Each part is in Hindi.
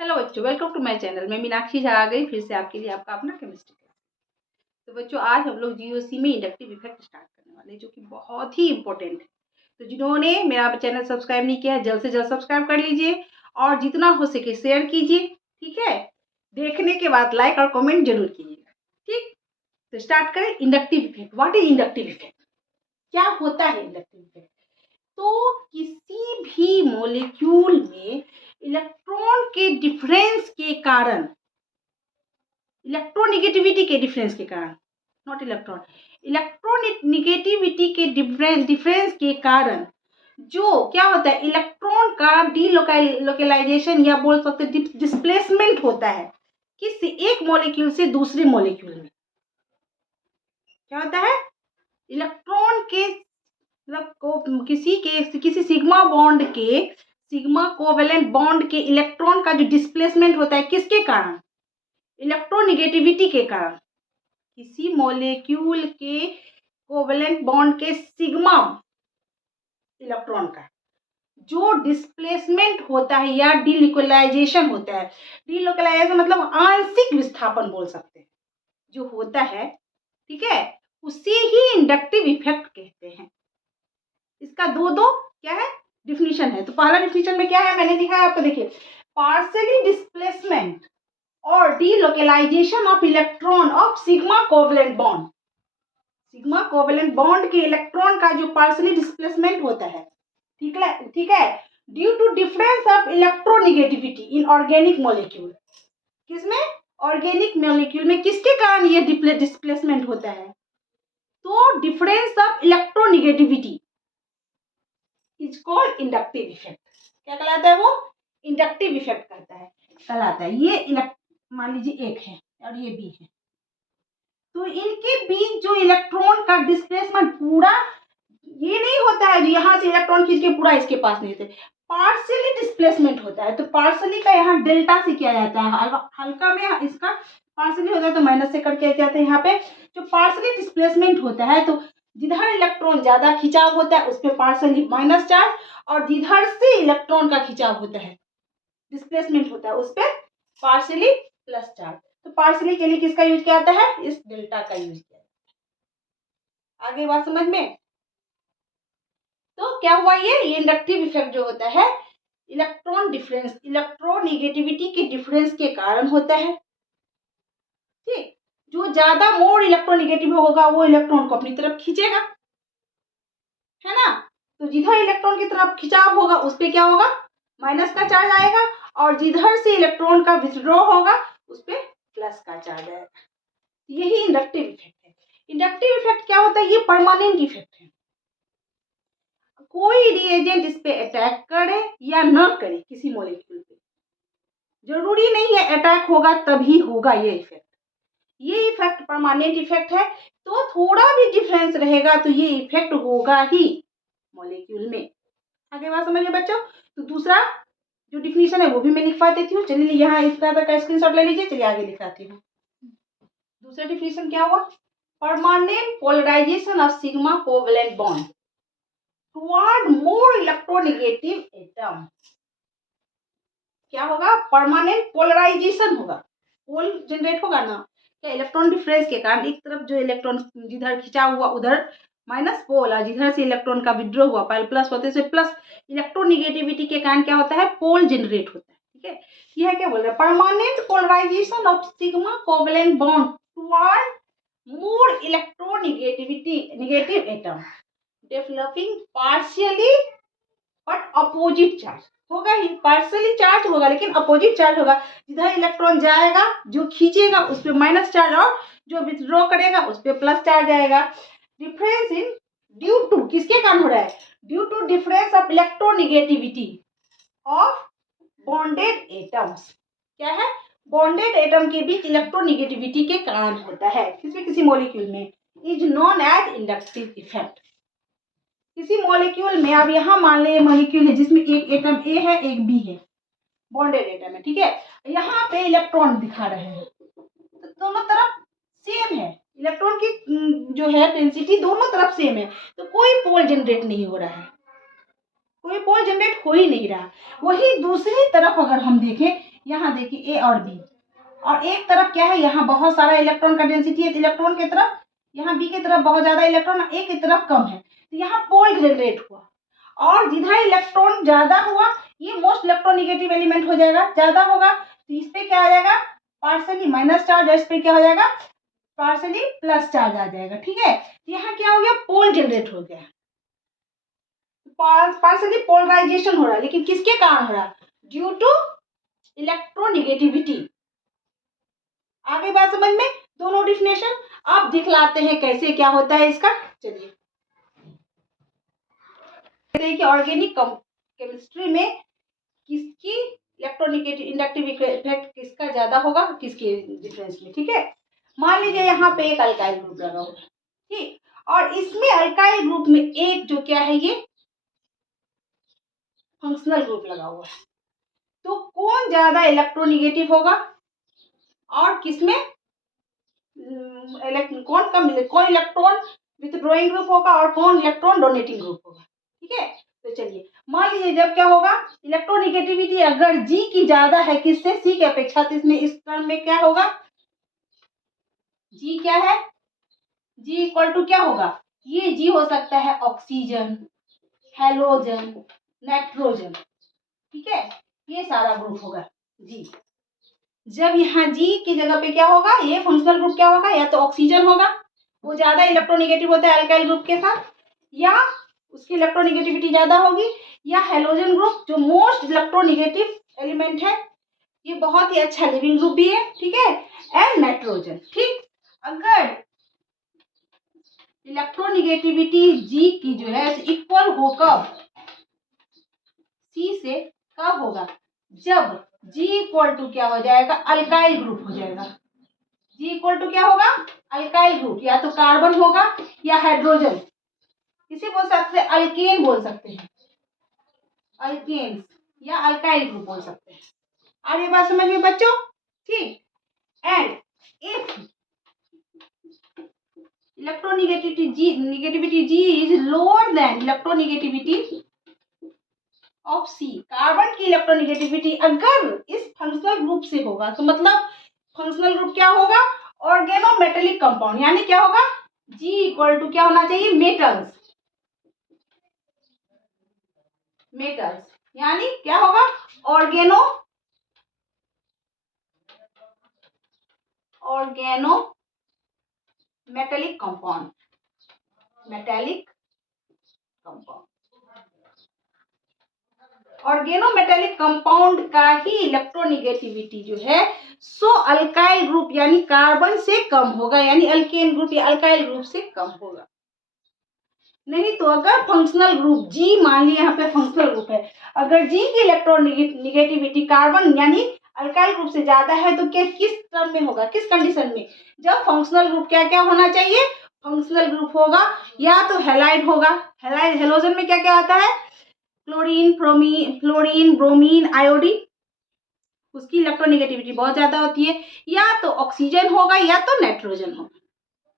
हेलो बच्चों, वेलकम टू माय चैनल। मैं मीनाक्षी झा आ गई फिर से आपके लिए, आपका अपना केमिस्ट्री क्लास। तो बच्चों, आज हम लोग जीओसी में इंडक्टिव इफेक्ट स्टार्ट करने वाले हैं, जो कि बहुत ही इंपॉर्टेंट है। तो जिन्होंने मेरा चैनल सब्सक्राइब नहीं किया है, जल्द से जल्द सब्सक्राइब कर लीजिए और जितना हो सके शेयर कीजिए। ठीक है, देखने के बाद लाइक और कॉमेंट जरूर कीजिएगा। ठीक, तो स्टार्ट करें। Inductive effect, what is inductive effect? क्या होता है इंडक्टिव इफेक्ट? तो किसी भी मॉलिक्यूल में इलेक्ट्रॉन के डिफरेंस के कारण, इलेक्ट्रोनिगेटिविटी के डिफरेंस के कारण, नॉट इलेक्ट्रॉन, इलेक्ट्रोनिगेटिविटी के डिफरेंस के कारण जो क्या होता है, इलेक्ट्रॉन का डीलोकलाइजेशन या बोल सकते डिस्प्लेसमेंट होता है किसी एक मॉलिक्यूल से दूसरे मॉलिक्यूल में। क्या होता है? इलेक्ट्रॉन के मतलब किसी सिग्मा बॉन्ड के, सिग्मा कोवेलेंट बॉन्ड के इलेक्ट्रॉन का जो डिस्प्लेसमेंट होता है किसके कारण? इलेक्ट्रोनिगेटिविटी के कारण। किसी मॉलिक्यूल के कोवेलेंट बॉन्ड के सिग्मा इलेक्ट्रॉन का जो डिस्प्लेसमेंट होता है या डीलोकलाइजेशन होता है, डीलोकलाइजेशन मतलब आंशिक विस्थापन बोल सकते हैं, जो होता है, ठीक है, उसे ही इंडक्टिव इफेक्ट कहते हैं। इसका दो क्या है, डिफिनीशन है। तो पहला डिफिनीशन में क्या है, मैंने लिखा है आपको, देखिए, पार्शियली डिस्प्लेसमेंट और delocalisation of electron of sigma covalent bond. Sigma covalent bond के इलेक्ट्रॉन का जो पार्शियली डिस्प्लेसमेंट होता है, ठीक है, due to difference of electronegativity in organic molecule. किसमें? ऑर्गेनिक मॉलिक्यूल में। किसके कारण ये डिस्प्लेसमेंट होता है? तो difference of electronegativity is called inductive effect. क्या कहलाता है वो? इंडक्टिव इफेक्ट कहलाता है। ये मान लीजिए एक है और ये बी है, तो इनके बीच जो इलेक्ट्रॉन का डिस्प्लेसमेंट पूरा ये नहीं होता है जो यहाँ से इलेक्ट्रॉन खींच के पूरा इसके पास नहीं होते, पार्शियली डिस्प्लेसमेंट होता है। तो पार्शियली का यहाँ डेल्टा से किया जाता है, हल्का में इसका पार्शियली होता है तो माइनस से करके जाते हैं। यहाँ पे जो पार्शियली डिस्प्लेसमेंट होता है, तो जिधर इलेक्ट्रॉन ज्यादा खिंचाव होता है उस पर पार्शियली माइनस चार्ज, और जिधर से इलेक्ट्रॉन का खिंचाव होता है, डिस्प्लेसमेंट होता है, उस पर पार्शियली प्लस चार्ज। तो पार्शियली के लिए किसका यूज किया जाता है? इस डेल्टा का यूज किया जाता है। आगे बात समझ में? तो क्या हुआ, ये इंडक्टिव इफेक्ट जो होता है इलेक्ट्रॉन डिफरेंस, इलेक्ट्रोनिगेटिविटी के डिफरेंस के कारण होता है। ठीक, जो ज्यादा मोर इलेक्ट्रोनिगेटिव होगा वो इलेक्ट्रॉन को अपनी तरफ खींचेगा, है ना। तो जिधर इलेक्ट्रॉन की तरफ खिंचाव होगा उस पर क्या होगा, माइनस का चार्ज आएगा, और जिधर से इलेक्ट्रॉन का विथड्रॉ होगा उस पर प्लस का चार्ज आएगा। यही इंडक्टिव इफेक्ट है। इंडक्टिव इफेक्ट क्या होता है? ये परमानेंट इफेक्ट है। कोई रिएजेंट इस पे अटैक करे या न करे किसी मॉलिक्यूल पे, जरूरी नहीं है अटैक होगा तभी होगा ये इफेक्ट। ये इफेक्ट परमानेंट इफेक्ट है, तो थोड़ा भी डिफरेंस रहेगा तो ये इफेक्ट होगा ही मॉलिक्यूल में। आगे बात समझिए बच्चों। तो दूसरा जो डिफिनीशन है वो भी मैं लिखवा देती हूँ। चलिए यहाँ इसका का स्क्रीनशॉट ले लीजिए। चलिए आगे लिखाती हूँ। दूसरा डिफिनीशन क्या हुआ? Permanent polarisation of sigma covalent bond toward more electronegative atom. क्या होगा? परमानेंट पोलराइजेशन होगा, पोल जनरेट होगा ना, क्या इलेक्ट्रॉन डिफरेंस के कारण एक तरफ जो इलेक्ट्रॉन जिधर खिंचा हुआ उधर माइनस पोल, और जिधर से इलेक्ट्रॉन का विड्रॉ हुआ पहले प्लस होते से प्लस, इलेक्ट्रोनिगेटिविटी के कारण क्या होता है? पोल जनरेट होता है। ठीक है, यह क्या बोल रहा है? Permanent polarisation of sigma covalent bond toward more negative atom developing partially but opposite charge होगा ही। पार्शियली चार्ज होगा लेकिन अपोजिट चार्ज होगा। जिधर इलेक्ट्रॉन जाएगा, जो खींचेगा उस पर माइनस चार्ज, और जो विथड्रॉ करेगा उस पर प्लस चार्ज आएगा। डिफरेंस इन ड्यू टू, किसके कारण हो रहा है? Due to difference of electronegativity of bonded atoms. क्या है? बॉन्डेड एटम के बीच इलेक्ट्रोनिगेटिविटी के कारण होता है किसी किसी मॉलिक्यूल में, is known as inductive effect. किसी मॉलिक्यूल में, अब यहाँ मान लें मॉलिक्यूल है जिसमें एक एटम ए है एक बी है, बॉन्डेड एटम है, ठीक है, यहाँ पे इलेक्ट्रॉन दिखा रहे हैं, तो दोनों तरफ सेम है, इलेक्ट्रॉन की जो है डेंसिटी दोनों तरफ सेम है, तो कोई पोल जनरेट नहीं हो रहा है, कोई पोल जनरेट हो ही नहीं रहा। वही दूसरी तरफ अगर हम देखें, यहाँ देखिए ए और बी, और एक तरफ क्या है, यहाँ बहुत सारा इलेक्ट्रॉन का डेंसिटी है, तो इलेक्ट्रॉन की तरफ, यहाँ बी की तरफ बहुत ज्यादा इलेक्ट्रॉन, ए की तरफ कम है, तो यहाँ पोल जनरेट हुआ। और जिधर इलेक्ट्रॉन ज्यादा हुआ ये मोस्ट इलेक्ट्रोनिगेटिव एलिमेंट हो जाएगा, ज्यादा होगा तो इस पे क्या आ जाएगा, पार्सली माइनस चार्ज, इस पे क्या हो जाएगा, पार्सली प्लस चार्ज आ जाएगा। ठीक है, तो यहाँ क्या हो गया, पोल जनरेट हो गया, पार्सली पोलराइजेशन हो रहा है, लेकिन किसके कारण हो रहा है, ड्यू टू इलेक्ट्रोनिगेटिविटी। आगे बात समझ में, दोनों डिफिनेशन अब दिखलाते हैं कैसे क्या होता है इसका। चलिए देखिए, ऑर्गेनिक केमिस्ट्री में किसकी इलेक्ट्रोनिगेटिव इंडक्टिव इफेक्ट किसका ज्यादा होगा, किसके डिफरेंस में। ठीक है, मान लीजिए यहाँ पे एक अल्काइल ग्रुप लगा हुआ है, ठीक, और इसमें अल्काइल ग्रुप में एक जो क्या है, ये फंक्शनल ग्रुप लगा हुआ है, तो कौन ज्यादा इलेक्ट्रोनिगेटिव होगा और किसमें कौन इलेक्ट्रॉन विथड्रॉइंग ग्रुप होगा और कौन इलेक्ट्रॉन डोनेटिंग ग्रुप होगा। ठीक है, तो चलिए मान लीजिए जब क्या होगा, इलेक्ट्रोनिगेटिविटी अगर जी की ज्यादा है किससे, सी की अपेक्षा, तो इसमें इस टर्म में क्या होगा, जी क्या है, जी इक्वल टू क्या होगा, ये जी हो सकता है ऑक्सीजन, हेलोजन, नाइट्रोजन। ठीक है, ये सारा ग्रुप होगा जी। जब यहाँ जी की जगह पे क्या होगा, ये फंक्शनल ग्रुप क्या होगा, या तो ऑक्सीजन होगा, वो ज्यादा इलेक्ट्रोनिगेटिव होता है अल्काइल ग्रुप के साथ, या उसकी इलेक्ट्रोनिगेटिविटी ज्यादा होगी, या हेलोजन ग्रुप जो मोस्ट इलेक्ट्रोनिगेटिव एलिमेंट है, ये बहुत ही अच्छा लिविंग ग्रुप भी है। ठीक है, एंड नाइट्रोजन। ठीक, अगर इलेक्ट्रोनिगेटिविटी जी की जो है इक्वल हो कब, सी से कब होगा, जब जी इक्वल टू क्या हो जाएगा, अल्काइल ग्रुप हो जाएगा। जी इक्वल टू क्या होगा, अल्काइल ग्रुप, या तो कार्बन होगा या हाइड्रोजन, इसे बोल सकते हैं अल्केन बोल सकते हैं, अल्केन या अल्काइल ग्रुप बोल सकते हैं। आगे बात समझ में बच्चों। ठीक, and if electronegativity G is lower than electronegativity of C, carbon की इलेक्ट्रोनिगेटिविटी अगर इस फंक्शनल ग्रुप से होगा, तो मतलब फंक्शनल ग्रुप क्या होगा, ऑर्गेनोमेटेलिक कंपाउंड, यानी क्या होगा, जी इक्वल टू क्या होना चाहिए, मेटल्स, मेटल्स, यानी क्या होगा, organometallic compound, metallic compound, organometallic compound का ही इलेक्ट्रोनिगेटिविटी जो है सो अल्काइल ग्रुप यानी कार्बन से कम होगा, यानी अल्केन ग्रुप या अल्काइल ग्रुप से कम होगा। नहीं तो अगर फंक्शनल ग्रुप जी, मान लीजिए यहाँ पे फंक्शनल ग्रुप है, अगर जी की इलेक्ट्रोनिगेटिविटी कार्बन यानी अल्काइल ग्रुप से ज्यादा है, तो किस टर्म में होगा, किस कंडीशन में, जब फंक्शनल ग्रुप क्या क्या होना चाहिए, फंक्शनल ग्रुप होगा या तो हेलाइड होगा, हेलाइड हेलोजन में क्या क्या आता है, फ्लोरीन ब्रोमीन आयोडीन, उसकी इलेक्ट्रोनिगेटिविटी बहुत ज्यादा होती है, या तो ऑक्सीजन होगा या तो नाइट्रोजन होगा।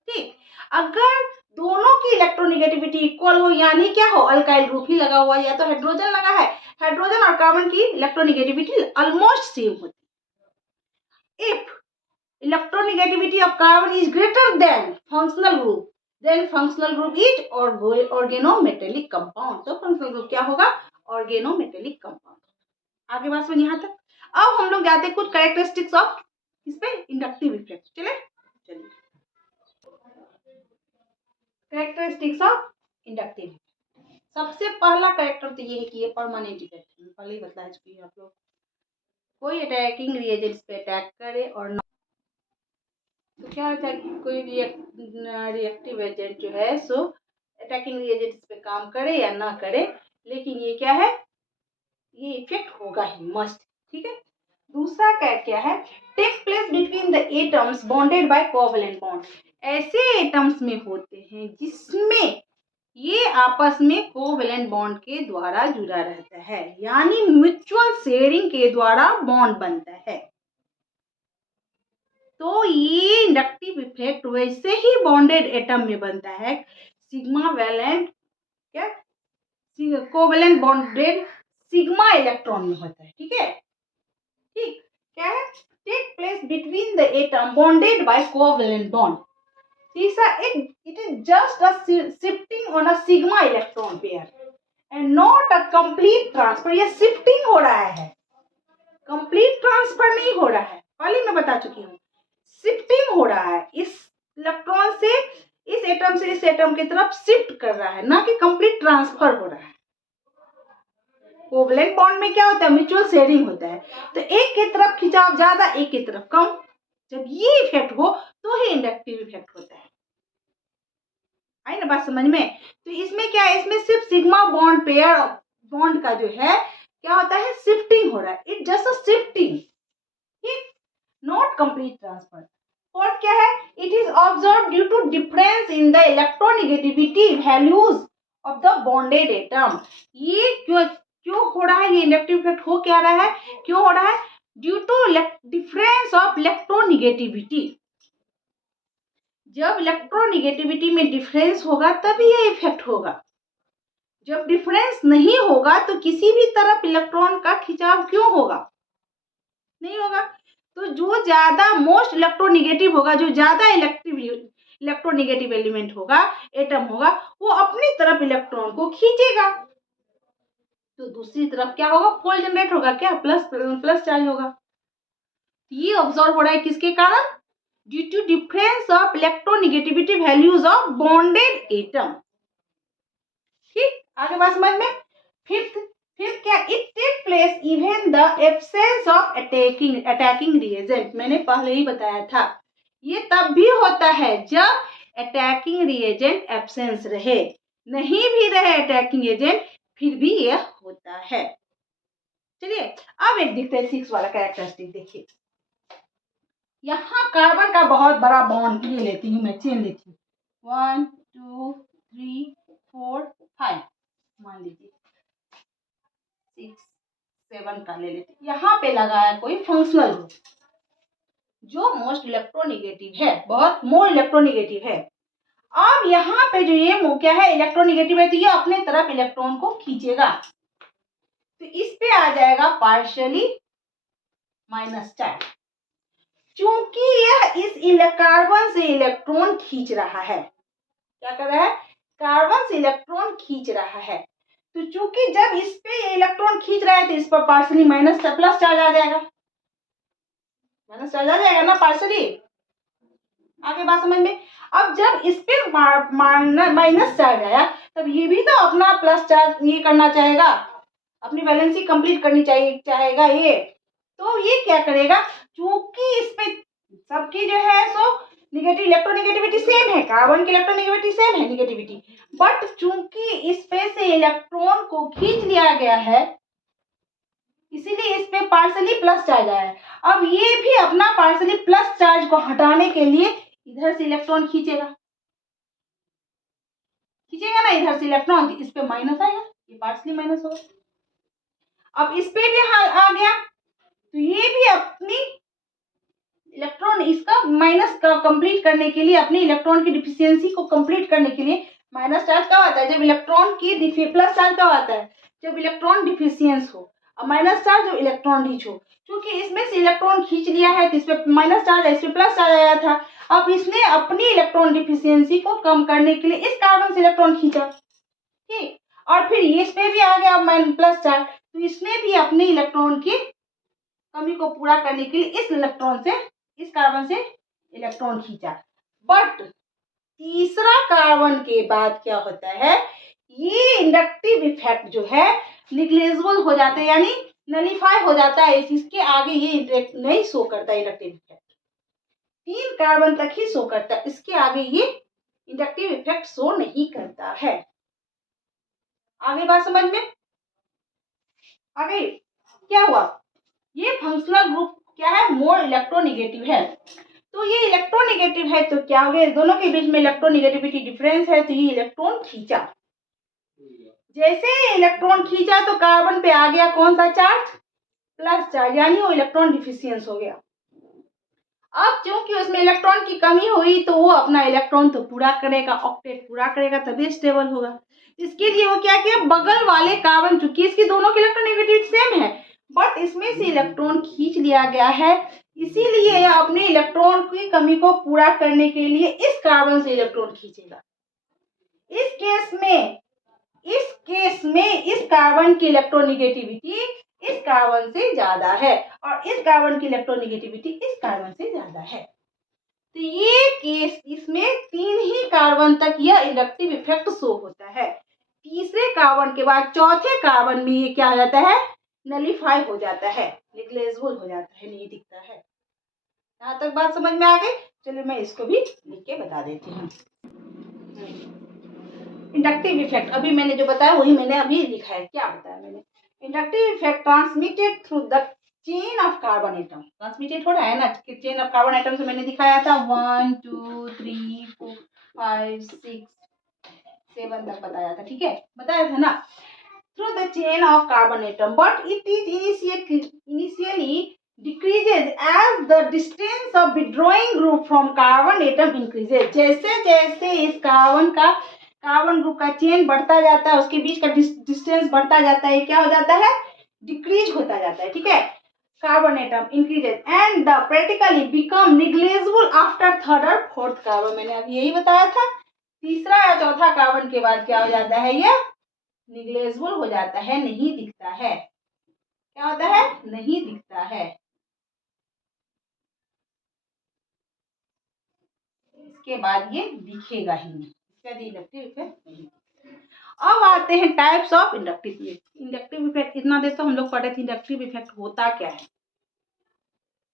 ठीक, अगर दोनों की इलेक्ट्रोनिगेटिविटी इक्वल हो, यानी क्या हो, अल्काइल ग्रुप ही लगा हुआ है या तो हाइड्रोजन लगा है, हाइड्रोजन और कार्बन की इलेक्ट्रोनिगेटिविटी ऑलमोस्ट सेम होती है। If electronegativity of carbon is greater than functional group, then functional group is organometallic compound, तो फंक्शनल ग्रुप क्या होगा, ऑर्गेनोमेटेलिक कंपाउंड। आगे बात समझ यहाँ तक। अब हम लोग जाते हैं कुछ कैरेक्टरिस्टिक्स ऑफ इस पे इंडक्टिव इफेक्ट। चलिए कैरेक्टरिस्टिक्स ऑफ इंडक्टिव, सबसे पहला कैरेक्टर तो ये है कि ये परमानेंट इफेक्ट है, पहले ही बता चुकी हूँ आप लोग, कोई अटैकिंग रिएजेंट्स पे अटैक करे और ना, तो क्या होता है कि कोई रिएक्टिव एजेंट जो है सो अटैकिंग रिएजेंट्स पे काम करे या ना करे, लेकिन ये क्या है, ये इफेक्ट होगा ही, मस्ट। ठीक है, दूसरा क्या है, take place between the atoms bonded by covalent bond, ऐसे एटम्स में होते हैं जिसमें ये आपस में कोवैलेंट बॉन्ड के द्वारा जुड़ा रहता है, यानी म्यूचुअल शेयरिंग के द्वारा बॉन्ड बनता है। तो ये इंडक्टिव इफेक्ट वैसे ही बॉन्डेड एटम में बनता है, सिग्मा वैलेंट क्या, कोवैलेंट बॉन्डेड सिग्मा इलेक्ट्रॉन में होता है। ठीक है, ठीक, space between the atom bonded by covalent bond. तीसरा it is just a shifting on a sigma electron pair and not a complete transfer. ये shifting हो रहा है, complete transfer नहीं हो रहा है, पहले मैं बता चुकी हूँ. shifting हो रहा है, इस इलेक्ट्रॉन से इस एटम से इस एटम की तरफ शिफ्ट कर रहा है, ना कि कंप्लीट ट्रांसफर हो रहा है. कोवलेंट बॉन्ड में क्या होता है, म्यूचुअल शेयरिंग होता है, तो एक की तरफ खिंचाव ज्यादा एक की तरफ कम. जब ये इफेक्ट हो तो ही इंडक्टिव इफेक्ट होता है. आई ना बात समझ में. तो इसमें क्या है, इसमें सिर्फ सिग्मा बॉन्ड पेयर बॉन्ड का जो है क्या होता है, शिफ्टिंग हो रहा है. It just a shifting, not complete transfer. और क्या है, it is observe due to difference in the electronegativity values of the bonded atom. ये क्यों हो रहा है, ये इंडक्टिव इफेक्ट हो क्या रहा है, क्यों हो रहा है, due to difference of electronegativity. जब इलेक्ट्रोनेगेटिविटी में डिफरेंस होगा तभी ये इफेक्ट होगा. जब डिफरेंस नहीं होगा तो किसी भी तरफ इलेक्ट्रॉन का खिंचाव क्यों होगा, नहीं होगा. तो जो ज्यादा मोस्ट इलेक्ट्रोनेगेटिव होगा, जो ज्यादा इलेक्ट्रोनेगेटिव एलिमेंट होगा, एटम होगा, वो अपनी तरफ इलेक्ट्रॉन को खींचेगा. तो दूसरी तरफ क्या होगा, पोल जनरेट होगा, क्या प्लस चार्ज होगा. ये ऑब्जर्व हो रहा है किसके कारण, due to difference of electronegativity values of bonded atom. ठीक, आगे बात समझ में. फिफ्थ क्या, it take place even the absence of attacking reagent. मैंने पहले ही बताया था, ये तब भी होता है जब अटैकिंग रिएजेंट एब्सेंस रहे. नहीं भी रहे अटैकिंग एजेंट फिर भी यह होता है. चलिए अब एक देखते हैं 6 वाला कैरेक्टरिस्टिक. देखिए यहाँ कार्बन का बहुत बड़ा बॉन्ड ले लेती हूँ मैं, चेन लेती हूँ. 1 2 3 4 5 मान लीजिए 6 7 का ले लेते. यहाँ पे लगाया कोई फंक्शनल ग्रुप जो मोस्ट इलेक्ट्रोनेगेटिव है, बहुत मोर इलेक्ट्रोनेगेटिव है. अब यहाँ पे जो ये क्या है, इलेक्ट्रोनेगेटिव है, तो ये अपने तरफ इलेक्ट्रॉन को खींचेगा. तो इस पे आ जाएगा पार्शियली माइनस चार्ज. चूंकि यह इस कार्बन से इलेक्ट्रॉन खींच रहा है, क्या कर रहा है, कार्बन से इलेक्ट्रॉन खींच रहा है. तो चूंकि जब इस पे ये इलेक्ट्रॉन खींच रहा है तो इस पर पार्शियली माइनस प्लस चार्ज आ जाएगा, माइनस चार्ज आ जाएगा ना पार्शियली. आगे बात समझ में. अब जब इस पे माइनस चार्ज आया तब ये भी तो अपना प्लस चार्ज ये करना चाहेगा, अपनी वैलेंसी कंप्लीट करनी चाहेगा ये. तो ये क्या करेगा, चूंकि इस पे सबकी जो है सो निगेटिव इलेक्ट्रोनेगेटिविटी सेम है, कार्बन की इलेक्ट्रोनेगेटिविटी सेम है निगेटिविटी, बट चूंकि इस पे से इलेक्ट्रॉन को खींच लिया गया है इसीलिए इस पे पार्शियली प्लस चार्ज आया है. अब ये भी अपना पार्शियली प्लस चार्ज को हटाने के लिए इधर से इलेक्ट्रॉन खींचेगा ना, इधर से इलेक्ट्रॉन, इस पे माइनस आएगा, ये पार्शियली माइनस होगा. अब इस पे भी आ गया तो ये भी अपनी इलेक्ट्रॉन इसका माइनस का कंप्लीट करने के लिए, अपनी इलेक्ट्रॉन की डिफिशियंसी को कंप्लीट करने के लिए माइनस चार्ज कब आता है, जब इलेक्ट्रॉन की प्लस चार्ज कब आता है, जब इलेक्ट्रॉन डिफिशियंस हो, और माइनस चार्ज जब इलेक्ट्रॉन रिच हो. क्योंकि इसमें से इलेक्ट्रॉन खींच लिया है तो इस पे माइनस चार्ज है, इस पे प्लस चार्ज आया था. अब इसने अपनी इलेक्ट्रॉन डिफिशियंसी को कम करने के लिए इस कार्बन से इलेक्ट्रॉन खींचा, ठीक, और फिर इस पे भी आ गया प्लस चार्ज, तो इसने भी अपनी इलेक्ट्रॉन की कमी को पूरा करने के लिए इस कार्बन से इलेक्ट्रॉन खींचा. बट तीसरा कार्बन के बाद क्या होता है, ये इंडक्टिव इफेक्ट जो है निग्लेजिबल हो जाता है, यानी नलीफाई हो जाता है. इसके आगे ये नहीं शो करता इंडक्टिव इफेक्ट, 3 कार्बन तक ही शो करता है, इसके आगे ये इंडक्टिव इफेक्ट शो नहीं करता है. आगे बात समझ में. आगे क्या हुआ, ये फंक्शनल ग्रुप क्या है, मोर इलेक्ट्रोनेगेटिव है. तो ये इलेक्ट्रोनेगेटिव है तो क्या हो गया, दोनों के बीच में इलेक्ट्रोनेगेटिविटी डिफरेंस है, तो ये इलेक्ट्रॉन खींचा. जैसे इलेक्ट्रॉन खींचा तो कार्बन पे आ गया कौन सा चार्ज, प्लस चार्ज, यानी वो इलेक्ट्रॉन डिफिशियंस हो गया. अब क्योंकि उसमें इलेक्ट्रॉन की कमी हुई तो वो अपना इलेक्ट्रॉन तो पूरा करेगा, ऑक्टेट पूरा करेगा, तभी स्टेबल होगा. इसके लिए वो क्या किया, बगल वाले कार्बन, चूंकि इसकी दोनों की इलेक्ट्रोनेगेटिविटी सेम है बट इसमें से इलेक्ट्रॉन खींच लिया गया है, इसीलिए यह अपने इलेक्ट्रॉन की कमी को पूरा करने के लिए इस कार्बन से इलेक्ट्रॉन खींचेगा। इस केस में इस कार्बन की इलेक्ट्रोनिगेटिविटी इस कार्बन से ज्यादा है और इस कार्बन की इलेक्ट्रोनिगेटिविटी इस कार्बन से ज्यादा है। तो ये केस इसमें 3 ही कार्बन तक यह इंडक्टिव इफेक्ट शो होता है। तीसरे कार्बन के बाद चौथे कार्बन में ये क्या हो जाता है, नलीफाई हो जाता है, निग्लेजिबल हो जाता है, नहीं दिखता है। यहाँ तक बात समझ में आ गई। चलिए मैं इसको भी लिख के बता देती हूँ। इंडक्टिव इफेक्ट अभी मैंने जो बताया वही मैंने अभी लिखा है। क्या बताया मैंने, inductive effect transmitted through the chain of carbon atom. Transmitted हो रहा है ना, चेन ऑफ कार्बन एटम से मैंने दिखाया था 1 2 3 4 5 6 7 तक बताया था, ठीक है, बताया था ना, through the chain of carbon atom, but it is initially decreases as the distance of withdrawing group from carbon atom increases। जैसे जैसे इस कार्बन ग्रुप का चेन बढ़ता जाता है, उसके बीच का डिस्टेंस बढ़ता जाता है, क्या हो जाता है, डिक्रीज होता जाता है, ठीक है। Carbon atom increases and the practically become negligible after third और फोर्थ कार्बन। मैंने अभी यही बताया था, तीसरा या चौथा कार्बन के बाद क्या हो जाता है, यह निग्लेजिबल हो जाता है, नहीं दिखता है। क्या होता है, नहीं दिखता है। इसके बाद ये दिखेगा ही नहीं, इसका इंडक्टिव इफेक्ट नहीं। अब आते हैं types of inductive effect. Inductive effect इतना देर तो हम लोग पढ़े थे इंडक्टिव इफेक्ट होता क्या है,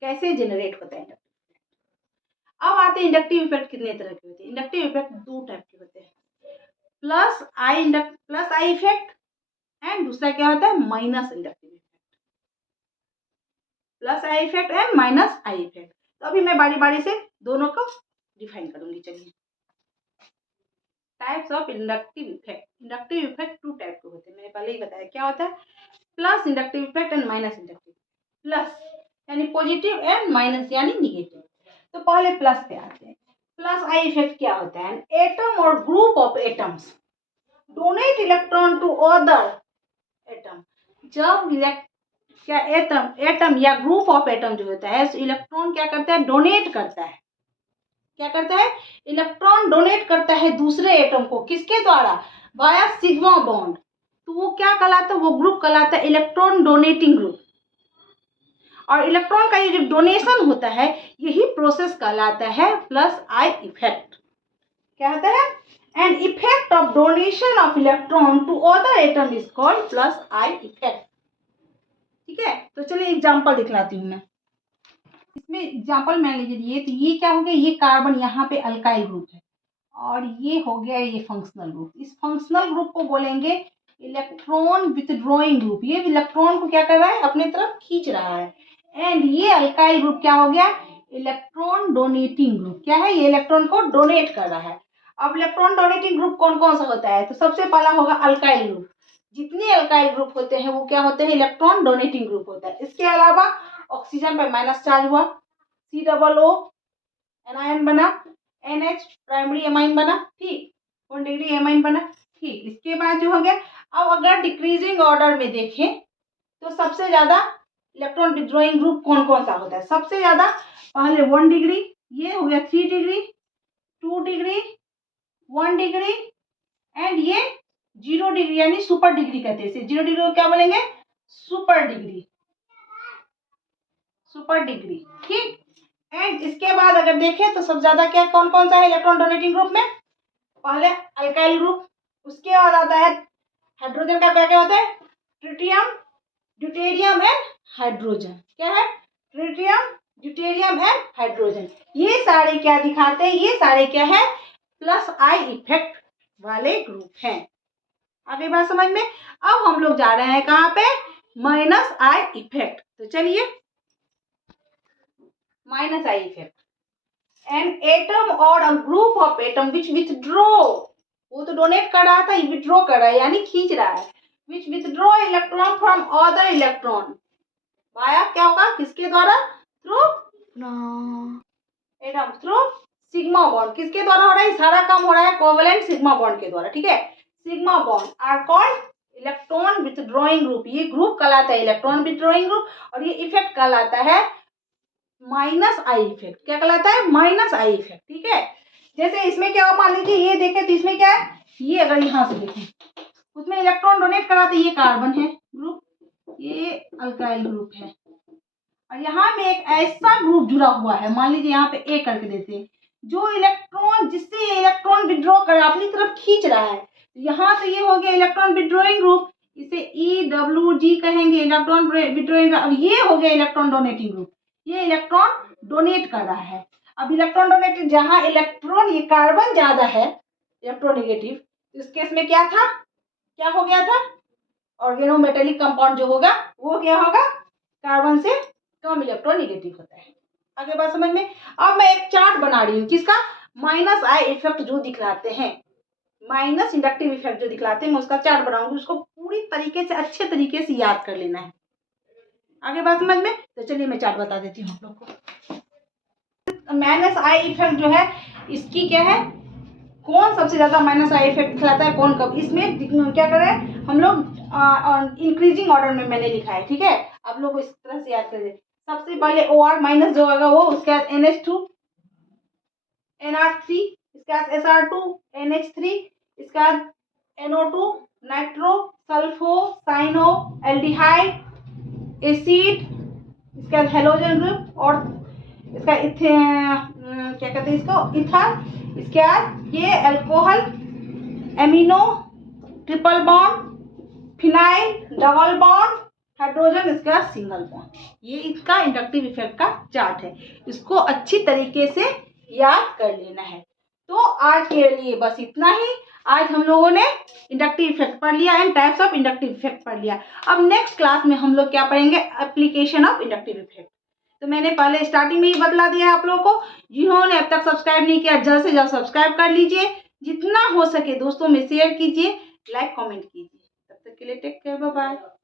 कैसे जनरेट होता है इंडक्टिव इफेक्ट। अब आते हैं इंडक्टिव इफेक्ट कितने तरह के होते हैं। इंडक्टिव इफेक्ट 2 टाइप के होते हैं, प्लस आई इफेक्ट एंड दूसरा क्या होता है, minus inductive effect. Plus I effect and minus I effect. तो अभी मैं बारी बारी से दोनों को डिफाइन करूंगी। चलिए, types of inductive effect. Inductive effect 2 type के होते हैं, मैंने पहले ही बताया क्या होता है, plus inductive effect and minus inductive. Plus यानी पॉजिटिव एंड माइनस यानी निगेटिव। तो पहले प्लस पे आते हैं। प्लस आई इफेक्ट क्या होता है, एटम और group of atoms donate electron to other atom. जब क्या एटम या ग्रुप ऑफ एटम जो होता है इलेक्ट्रॉन क्या करता है, डोनेट करता है। क्या करता है, इलेक्ट्रॉन डोनेट करता है दूसरे एटम को, किसके द्वारा, वाया सिग्मा बॉन्ड। तो वो क्या कहलाता है, वो ग्रुप कहलाता है इलेक्ट्रॉन डोनेटिंग ग्रुप। और इलेक्ट्रॉन का ये जो डोनेशन होता है यही प्रोसेस कहलाता है प्लस आई इफेक्ट। क्या होता है, and effect of donation of electron to other atom is called plus I effect. ठीक है, तो चलिए एग्जांपल दिखलाती हूँ मैं। इसमें एग्जांपल मान लीजिए, तो ये क्या हो गया, ये कार्बन यहाँ पे अल्काइल ग्रुप है और ये हो गया ये फंक्शनल ग्रुप। इस फंक्शनल ग्रुप को बोलेंगे इलेक्ट्रॉन विथड्रॉइंग ग्रुप। ये इलेक्ट्रॉन को क्या कर रहा है, अपनी तरफ खींच रहा है। एंड ये अल्काइल ग्रुप क्या हो गया, इलेक्ट्रॉन डोनेटिंग ग्रुप। क्या है, ये इलेक्ट्रॉन को डोनेट कर रहा है। अब इलेक्ट्रॉन डोनेटिंग ग्रुप कौन कौन सा होता है, तो सबसे पहला होगा अल्काइल ग्रुप। जितने अल्काइल ग्रुप होते हैं वो क्या होते हैं, इलेक्ट्रॉन डोनेटिंग ग्रुप होता है। इसके अलावा ऑक्सीजन पर माइनस चार्ज हुआ, COO एनायन बना, NH प्राइमरी एमाइन बना, ठीक, 1 डिग्री एमाइन बना, ठीक। इसके बाद जो हो गया, अब अगर डिक्रीजिंग ऑर्डर में देखें तो सबसे ज्यादा इलेक्ट्रॉन विथड्रॉइंग ग्रुप कौन कौन सा होता है, सबसे ज्यादा पहले 1 डिग्री, ये हो गया 3 डिग्री, 2 डिग्री, 1 डिग्री एंड ये 0 डिग्री यानी सुपर डिग्री कहते हैं इसे। 0 डिग्री को क्या बोलेंगे, सुपर डिग्री, सुपर डिग्री, ठीक। एंड इसके बाद अगर देखें तो सबसे ज्यादा क्या कौन कौन सा है इलेक्ट्रॉन डोनेटिंग ग्रुप में, पहले अल्काइल ग्रुप, उसके बाद आता है हाइड्रोजन का क्या क्या होता है, ट्रिटियम, ड्यूटेरियम एंड हाइड्रोजन। क्या है, ट्रिटियम, ड्यूटेरियम एंड हाइड्रोजन। ये सारे क्या दिखाते हैं, ये सारे क्या है, प्लस आई इफेक्ट वाले ग्रुप हैं। आगे बात समझ में। अब हम लोग जा रहे हैं कहाँ पे, माइनस आई इफेक्ट। तो चलिए, minus I effect, an atom or a group of atom which withdraw, वो तो डोनेट कर रहा था, ये विथड्रॉ कर रहा है यानी खींच रहा है, which withdraw electron from other electron via क्या होगा, किसके द्वारा, through atom, through sigma bond. किसके द्वारा हो रहा है, सारा काम हो रहा है कोवेलेंट सिग्मा बॉन्ड के द्वारा, ठीक है। Sigma bond are called electron withdrawing group. ये ग्रुप कहलाता है इलेक्ट्रॉन विथड्रॉइंग ग्रुप और ये इफेक्ट कहलाता है माइनस आई इफेक्ट। क्या कहलाता है? माइनस आई इफेक्ट। ठीक है, जैसे इसमें क्या हो, मान लीजिए ये देखें तो इसमें क्या है, ये अगर यहाँ से देखें उसमें इलेक्ट्रॉन डोनेट कराते, ये कार्बन है ग्रुप, ये अल्काइल ग्रुप है, और यहाँ में एक ऐसा ग्रुप जुड़ा हुआ है, मान लीजिए यहाँ पे ए करके देते हैं, जो इलेक्ट्रॉन, जिससे इलेक्ट्रॉन विड्रॉ कर अपनी तरफ खींच रहा है। यहाँ से ये हो गया इलेक्ट्रॉन विड्रॉइंग ग्रुप, इसे EWG कहेंगे, इलेक्ट्रॉन विड्रॉइंग। अब ये हो गया इलेक्ट्रॉन डोनेटिंग ग्रुप, ये इलेक्ट्रॉन डोनेट कर रहा है। अब इलेक्ट्रॉन डोनेटिंग, जहाँ इलेक्ट्रॉन, ये कार्बन ज्यादा है इलेक्ट्रोनेगेटिव, इस केस में क्या था, क्या हो गया था, ऑर्गेनोमेटेलिक कंपाउंड जो होगा वो क्या होगा, कार्बन से कम इलेक्ट्रोनेगेटिव होता है। आगे बात समझ में। अब मैं एक चार्ट बना रही हूँ, किसका, माइनस आई इफेक्ट जो दिखलाते हैं, माइनस इंडक्टिव इफेक्ट जो दिखलाते हैं, मैं उसका चार्ट बनाऊंगी, उसको पूरी तरीके से अच्छे तरीके से याद कर लेना है। आगे बात समझ में। तो चलिए मैं चार्ट बता देती हूँ आप लोग को। माइनस आई इफेक्ट जो है, इसकी क्या है, कौन सबसे ज्यादा माइनस आई इफेक्ट दिखलाता है, कौन कब, इसमें क्या करें हम लोग, इंक्रीजिंग ऑर्डर में मैंने लिखा है। ठीक है, आप लोग इस तरह से याद करिए। सबसे पहले OR माइनस जो होगा वो, उसके बाद NH2 NR3, इसके बाद SR2 NH3, इसके बाद NO2 nitro sulpho cyano aldehyde acid, इसके बाद हेलोजन ग्रुप, और इसका क्या कहते हैं इसको, इथर, इसके बाद ये alcohol, amino, triple bond, phenyl, double bond, hydrogen, इसके बाद सिंगल बॉन्ड। ये इसका इंडक्टिव इफेक्ट का चार्ट है, इसको अच्छी तरीके से याद कर लेना है। तो आज के लिए बस इतना ही। आज हम लोगों ने इंडक्टिव इफेक्ट पढ़ लिया and types of inductive effect पढ़ लिया। अब नेक्स्ट क्लास में हम लोग क्या पढ़ेंगे, एप्लीकेशन ऑफ इंडक्टिव इफेक्ट। तो मैंने पहले स्टार्टिंग में ही बतला दिया है आप लोगों को, जिन्होंने अब तक सब्सक्राइब नहीं किया जल्द से जल्द सब्सक्राइब कर लीजिए, जितना हो सके दोस्तों में शेयर कीजिए, लाइक कमेंट कीजिए। तब तक के लिए टेक केयर, बाय बाय।